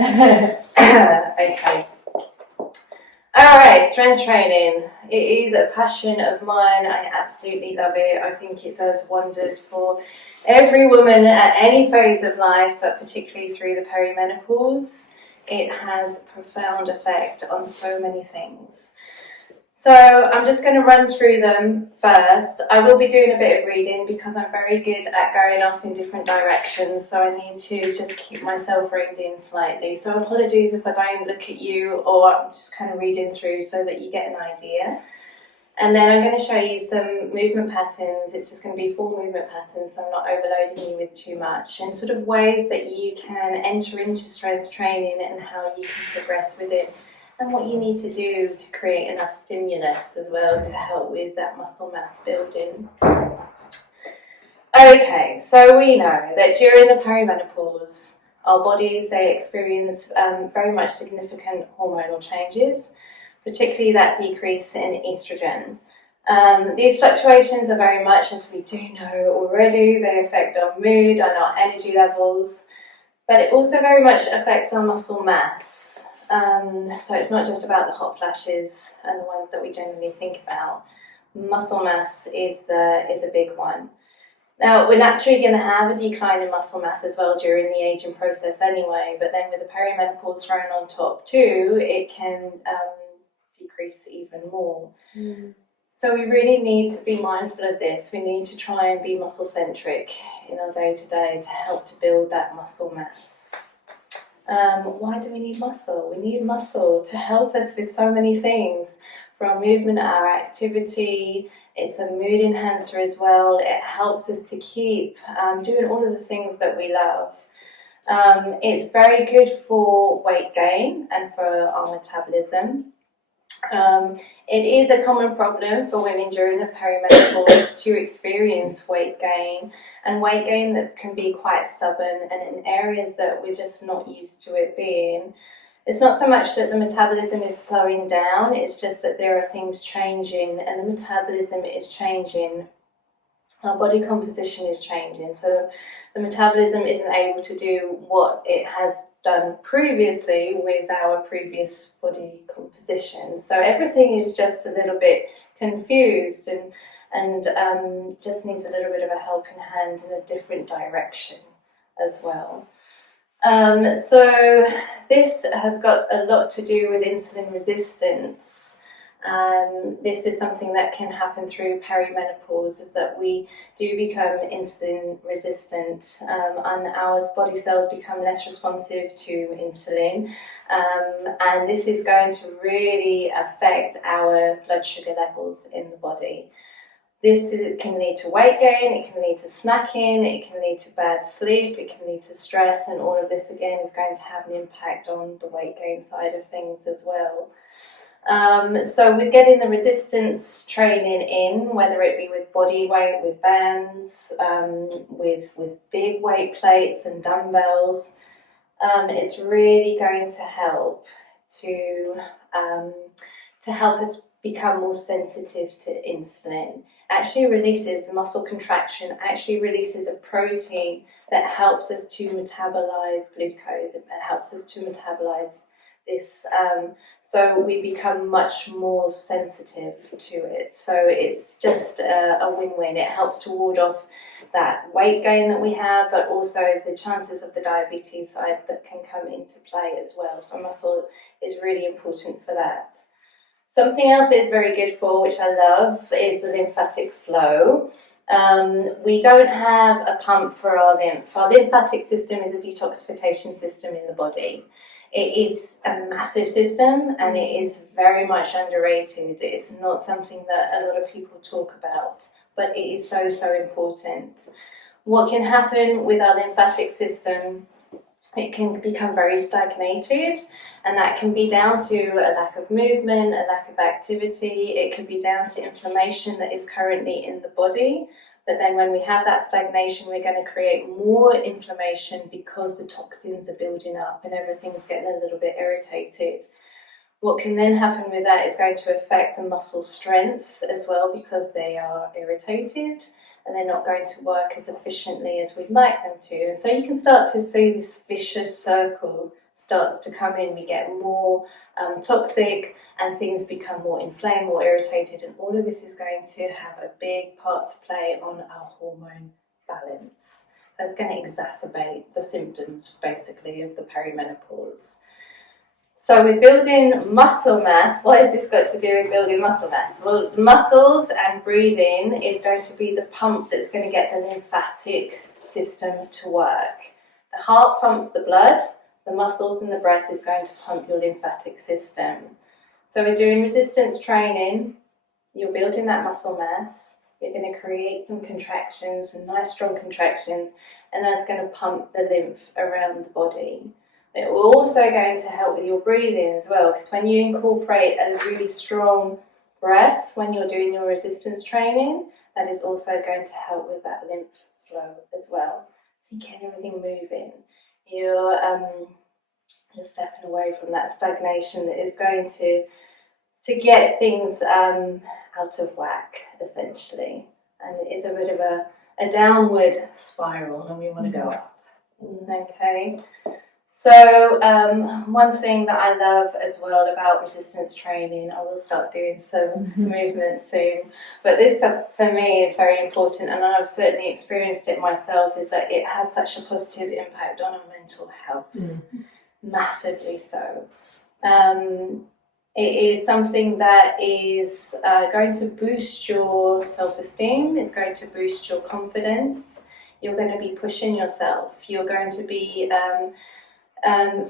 Okay. Alright, strength training. It is a passion of mine. I absolutely love it. I think it does wonders for every woman at any phase of life, but particularly through the perimenopause. It has a profound effect on so many things. So I'm just going to run through them first. I will be doing a bit of reading because I'm very good at going off in different directions, so I need to just keep myself reined in slightly. So apologies if I don't look at you, or I'm just kind of reading through so that you get an idea. And then I'm going to show you some movement patterns. It's just going to be 4 movement patterns, so I'm not overloading you with too much, and sort of ways that you can enter into strength training and how you can progress with it, and what you need to do to create enough stimulus as well to help with that muscle mass building. Okay, so we know that during the perimenopause, our bodies, they experience very much significant hormonal changes, particularly that decrease in estrogen. These fluctuations are very much, as we do know already, they affect our mood and our energy levels, but it also very much affects our muscle mass. So it's not just about the hot flashes and the ones that we generally think about. Muscle mass is a big one. Now, we're naturally going to have a decline in muscle mass as well during the aging process anyway, but then with the perimenopause thrown on top too, it can decrease even more. So we really need to be mindful of this. We need to try and be muscle centric in our day-to-day to help to build that muscle mass. Why do we need muscle? We need muscle to help us with so many things, from movement, our activity. It's a mood enhancer as well. It helps us to keep doing all of the things that we love. It's very good for weight gain and for our metabolism. It is a common problem for women during the perimenopause to experience weight gain, and weight gain that can be quite stubborn and in areas that we're just not used to it being. It's not so much that the metabolism is slowing down, it's just that there are things changing, and the metabolism is changing. Our body composition is changing, so the metabolism isn't able to do what it has done previously with our previous body composition. So everything is just a little bit confused and just needs a little bit of a helping hand in a different direction as well. So this has got a lot to do with insulin resistance. This is something that can happen through perimenopause, is that we do become insulin resistant and our body cells become less responsive to insulin, and this is going to really affect our blood sugar levels in the body. This can lead to weight gain, it can lead to snacking, it can lead to bad sleep, it can lead to stress, and all of this again is going to have an impact on the weight gain side of things as well. So with getting the resistance training in, whether it be with body weight, with bands, with big weight plates and dumbbells, it's really going to help to help us become more sensitive to insulin. Actually releases the muscle contraction, actually releases a protein that helps us to metabolize glucose. It helps us to metabolize this, so we become much more sensitive to it. So it's just a win-win. It helps to ward off that weight gain that we have, but also the chances of the diabetes side that can come into play as well. So muscle is really important for that. Something else it's very good for, which I love, is the lymphatic flow. We don't have a pump for our lymph. Our lymphatic system is a detoxification system in the body. It is a massive system and it is very much underrated. It's not something that a lot of people talk about, but it is so, so important. What can happen with our lymphatic system, it can become very stagnated, and that can be down to a lack of movement, a lack of activity. It can be down to inflammation that is currently in the body. But then when we have that stagnation, we're going to create more inflammation because the toxins are building up and everything's getting a little bit irritated. What can then happen with that is going to affect the muscle strength as well, because they are irritated and they're not going to work as efficiently as we'd like them to. And so you can start to see this vicious circle starts to come in, we get more toxic, and things become more inflamed, more irritated, and all of this is going to have a big part to play on our hormone balance. That's going to exacerbate the symptoms, basically, of the perimenopause. So with building muscle mass, what has this got to do with building muscle mass? Well, muscles and breathing is going to be the pump that's going to get the lymphatic system to work. The heart pumps the blood, the muscles and the breath is going to pump your lymphatic system. So we're doing resistance training, you're building that muscle mass, you're going to create some contractions, some nice strong contractions, and that's going to pump the lymph around the body. It will also going to help with your breathing as well, because when you incorporate a really strong breath when you're doing your resistance training, that is also going to help with that lymph flow as well. So you get everything moving. You're stepping away from that stagnation that is going to get things out of whack, essentially. And it is a bit of a downward spiral, and we want to go up. Okay. So one thing that I love as well about resistance training, I will start doing some movements soon, but this for me is very important, and I've certainly experienced it myself, is that it has such a positive impact on our mental health, massively so. It is something that is going to boost your self-esteem, it's going to boost your confidence, you're going to be pushing yourself, you're going to be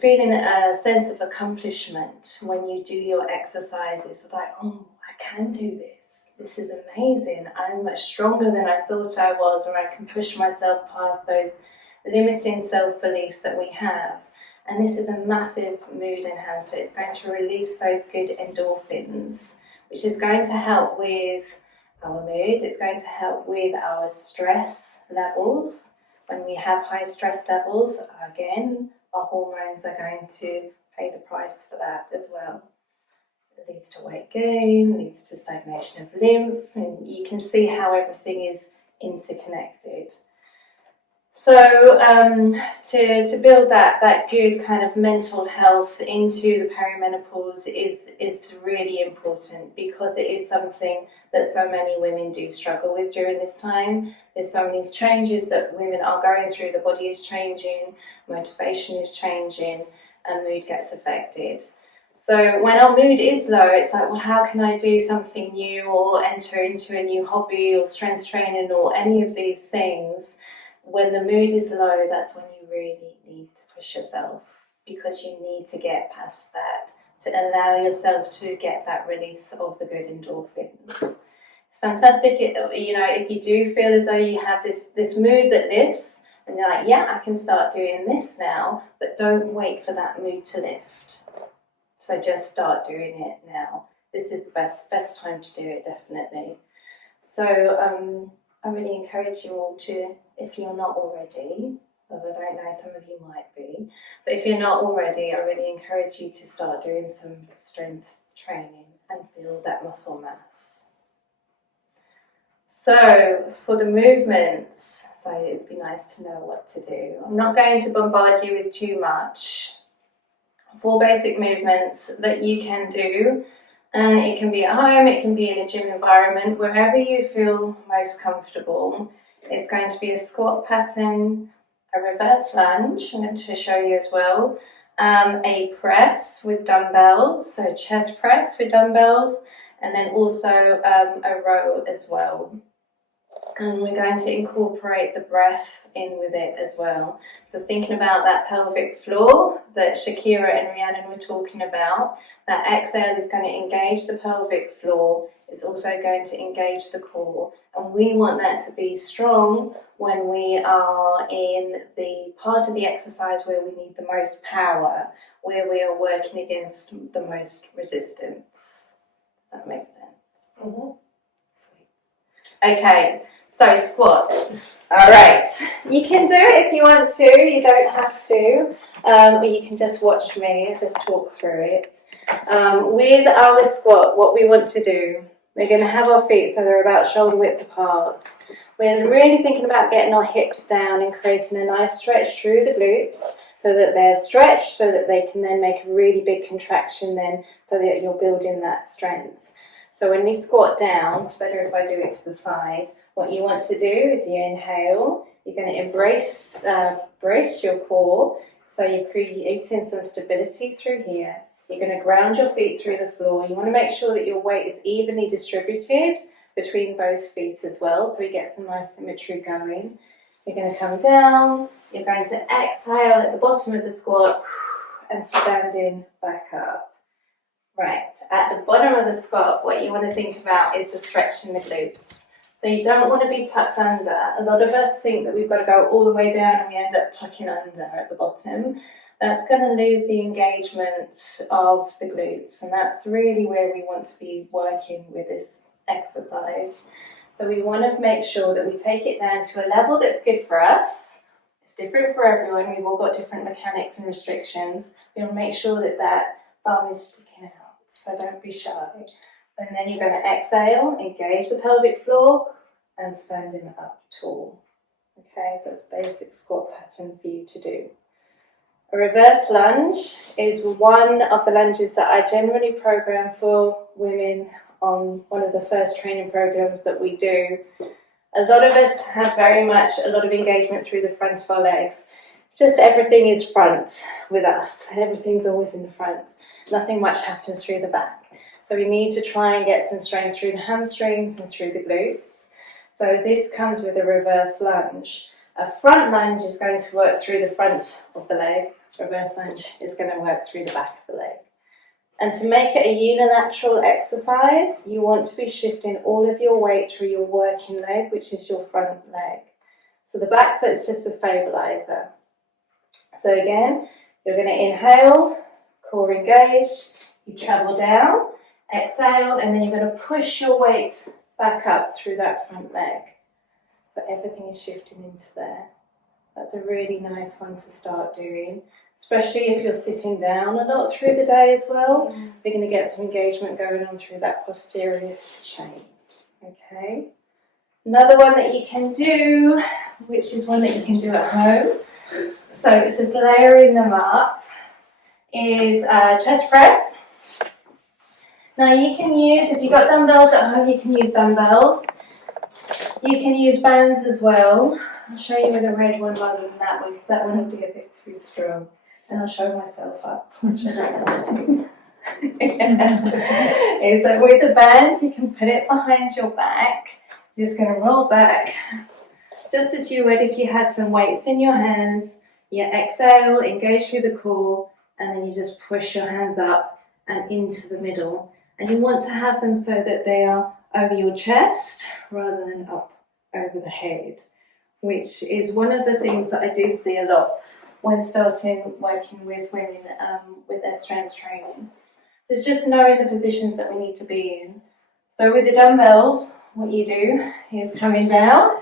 feeling a sense of accomplishment when you do your exercises. It's like, oh, I can do this. This is amazing. I'm much stronger than I thought I was, or I can push myself past those limiting self-beliefs that we have. And this is a massive mood enhancer. It's going to release those good endorphins, which is going to help with our mood. It's going to help with our stress levels. When we have high stress levels, again, our hormones are going to pay the price for that as well. It leads to weight gain, leads to stagnation of lymph, and you can see how everything is interconnected. So to build that good kind of mental health into the perimenopause is really important, because it is something that so many women do struggle with during this time. There's so many changes that women are going through. The body is changing, motivation is changing, and mood gets affected. So when our mood is low, it's like, well, how can I do something new, or enter into a new hobby or strength training or any of these things? When the mood is low, that's when you really need to push yourself, because you need to get past that to allow yourself to get that release of the good endorphins. It's fantastic, if you do feel as though you have this mood that lifts, and you're like, yeah, I can start doing this now, but don't wait for that mood to lift. So just start doing it now. This is the best time to do it, definitely. So I really encourage you all to, if you're not already, because I don't know, some of you might be, but if you're not already, I really encourage you to start doing some strength training and build that muscle mass. So for the movements, so it'd be nice to know what to do. I'm not going to bombard you with too much. 4 basic movements that you can do, and it can be at home, it can be in a gym environment, wherever you feel most comfortable. It's going to be a squat pattern, a reverse lunge, I'm going to show you as well, a press with dumbbells, so chest press with dumbbells, and then also a row as well. And we're going to incorporate the breath in with it as well. So thinking about that pelvic floor that Shakira and Rhiannon were talking about, that exhale is going to engage the pelvic floor. It's also going to engage the core. And we want that to be strong when we are in the part of the exercise where we need the most power, where we are working against the most resistance. Does that make sense? Mm-hmm. Sweet. Okay. So squat. All right. You can do it if you want to. You don't have to. Or you can just watch me. Just talk through it. With our squat, what we want to do, we're going to have our feet so they're about shoulder width apart. We're really thinking about getting our hips down and creating a nice stretch through the glutes. so that they're stretched, so that they can then make a really big contraction then, so that you're building that strength. So when you squat down, it's better if I do it to the side. What you want to do is you inhale, you're going to brace your core, so you're creating some stability through here. You're going to ground your feet through the floor. You want to make sure that your weight is evenly distributed between both feet as well, so you get some nice symmetry going. You're going to come down, you're going to exhale at the bottom of the squat and standing back up. Right, at the bottom of the squat, what you want to think about is the stretch in the glutes. So you don't want to be tucked under. A lot of us think that we've got to go all the way down and we end up tucking under at the bottom. That's going to lose the engagement of the glutes, and that's really where we want to be working with this exercise. So we want to make sure that we take it down to a level that's good for us. It's different for everyone. We've all got different mechanics and restrictions. We want to make sure that that bum is sticking out. So don't be shy. And then you're going to exhale, engage the pelvic floor, and standing up tall. Okay, so it's a basic squat pattern for you to do. A reverse lunge is one of the lunges that I generally program for women on one of the first training programs that we do. A lot of us have very much a lot of engagement through the front of our legs. It's just everything is front with us. Everything's always in the front. Nothing much happens through the back. So we need to try and get some strength through the hamstrings and through the glutes. So this comes with a reverse lunge. A front lunge is going to work through the front of the leg. Reverse lunge is going to work through the back of the leg. And to make it a unilateral exercise, you want to be shifting all of your weight through your working leg, which is your front leg. So the back foot's just a stabilizer. So again, you're going to inhale, core engaged, you travel down, exhale, and then you're going to push your weight back up through that front leg. So everything is shifting into there. That's a really nice one to start doing, especially if you're sitting down a lot through the day as well. We're going to get some engagement going on through that posterior chain. Okay. Another one that you can do, which is one that you can do at home, so it's just layering them up, is chest press. Now you can use, if you've got dumbbells at home, you can use dumbbells. You can use bands as well. I'll show you with a red one rather than that one, because that one will be a bit too strong. And I'll show myself up, which I don't want to do. Okay, so with the band, you can put it behind your back. You're just going to roll back, just as you would if you had some weights in your hands. You exhale, engage through the core, and then you just push your hands up and into the middle. And you want to have them so that they are over your chest rather than up over the head, which is one of the things that I do see a lot when starting working with women with their strength training. So it's just knowing the positions that we need to be in. So with the dumbbells, what you do is coming down.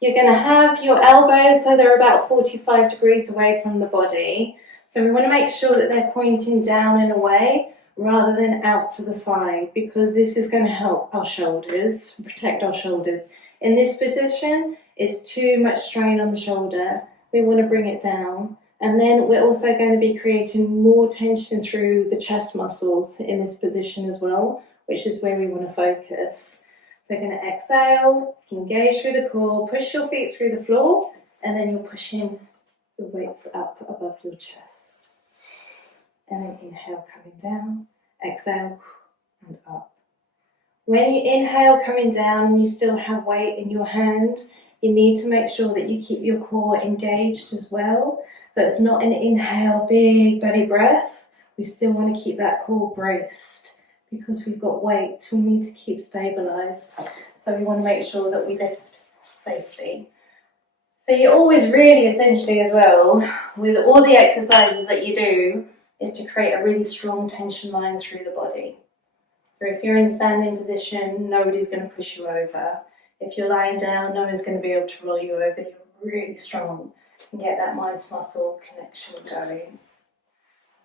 You're going to have your elbows, so they're about 45 degrees away from the body. So we want to make sure that they're pointing down and away rather than out to the side, because this is going to help our shoulders, protect our shoulders. In this position, it's too much strain on the shoulder. We want to bring it down. And then we're also going to be creating more tension through the chest muscles in this position as well, which is where we want to focus. So we're going to exhale, engage through the core, push your feet through the floor, and then you're pushing the weights up above your chest. And then inhale, coming down, exhale, and up. When you inhale, coming down, and you still have weight in your hand, you need to make sure that you keep your core engaged as well. So it's not an inhale, big belly breath. We still want to keep that core braced because we've got weight. We need to keep stabilized. So we want to make sure that we lift safely. So you're always really essentially as well, with all the exercises that you do, is to create a really strong tension line through the body. So if you're in a standing position, nobody's going to push you over. If you're lying down, no one's going to be able to roll you over. You're really strong and get that mind-muscle connection going.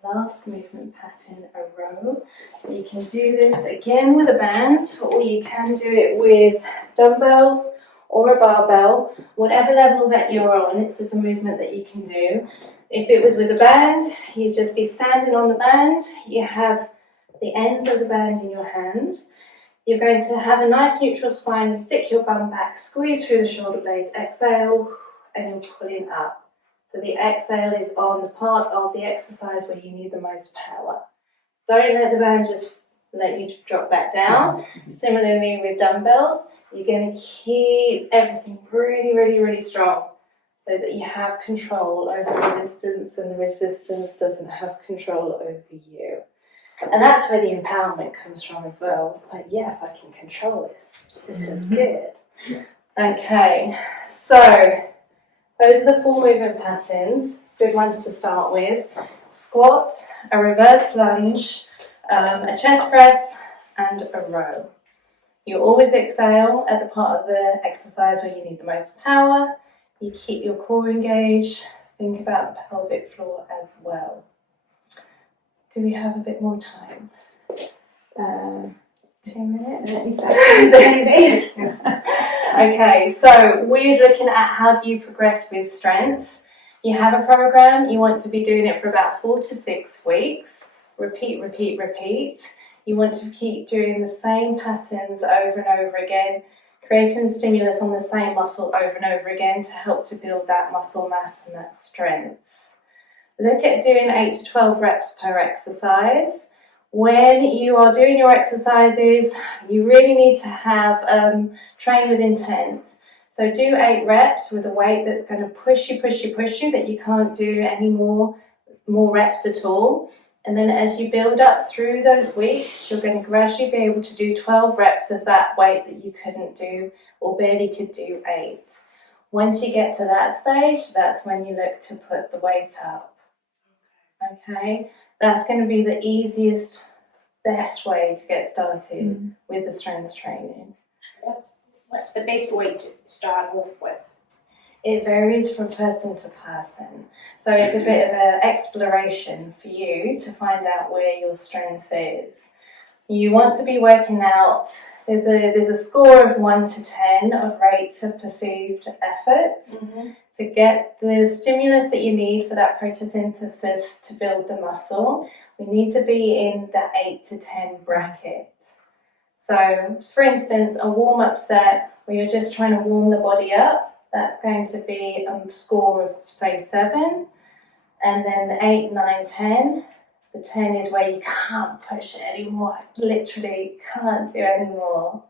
Last movement pattern, a row. So you can do this again with a band, or you can do it with dumbbells or a barbell, whatever level that you're on. It's just a movement that you can do. If it was with a band, you'd just be standing on the band. You have the ends of the band in your hands. You're going to have a nice neutral spine, stick your bum back, squeeze through the shoulder blades, exhale, and you're pulling up. So the exhale is on the part of the exercise where you need the most power. Don't let the band just let you drop back down. Similarly with dumbbells, you're going to keep everything really, really, really strong so that you have control over resistance and the resistance doesn't have control over you. And that's where the empowerment comes from as well. It's like, yes, I can control this. This is good. Okay, so those are the 4 movement patterns, good ones to start with. Squat, a reverse lunge, a chest press, and a row. You always exhale at the part of the exercise where you need the most power. You keep your core engaged. Think about the pelvic floor as well. Do we have a bit more time? 2 minutes? Okay, so we're looking at how do you progress with strength. You have a program, you want to be doing it for about 4 to 6 weeks. Repeat, repeat, repeat. You want to keep doing the same patterns over and over again, creating stimulus on the same muscle over and over again to help to build that muscle mass and that strength. Look at doing 8 to 12 reps per exercise. When you are doing your exercises, you really need to have train with intent. So do 8 reps with a weight that's going to push you, that you can't do any more reps at all. And then as you build up through those weeks, you're going to gradually be able to do 12 reps of that weight that you couldn't do or barely could do 8. Once you get to that stage, that's when you look to put the weight up. Okay, that's going to be the easiest, best way to get started with the strength training. What's the best way to start off with? It varies from person to person. So it's a bit of an exploration for you to find out where your strength is. You want to be working out, there's a score of 1 to 10 of rates of perceived effort to get the stimulus that you need for that photosynthesis to build the muscle. We need to be in the 8 to 10 bracket. So, for instance, a warm-up set where you're just trying to warm the body up, that's going to be a score of, say, 7. And then the 8, 9, 10. The 10 is where you can't push it anymore, literally can't do anymore.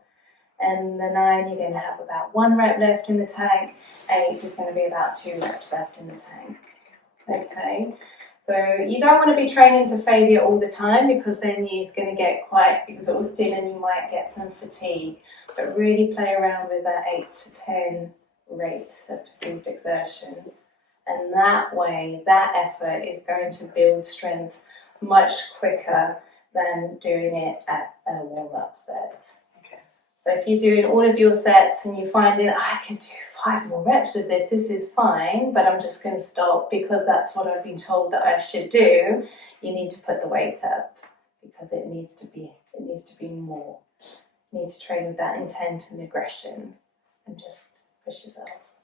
And the 9, you're going to have about 1 rep left in the tank. 8 is going to be about 2 reps left in the tank. Okay, so you don't want to be training to failure all the time because then it's going to get quite exhausting and you might get some fatigue. But really play around with that 8 to 10 rate of perceived exertion. And that way, that effort is going to build strength much quicker than doing it at a warm-up set. Okay. So if you're doing all of your sets and you're finding, I can do 5 more reps of this is fine, but I'm just going to stop because that's what I've been told that I should do, you need to put the weight up because it needs to be more. You need to train with that intent and aggression and just push yourselves.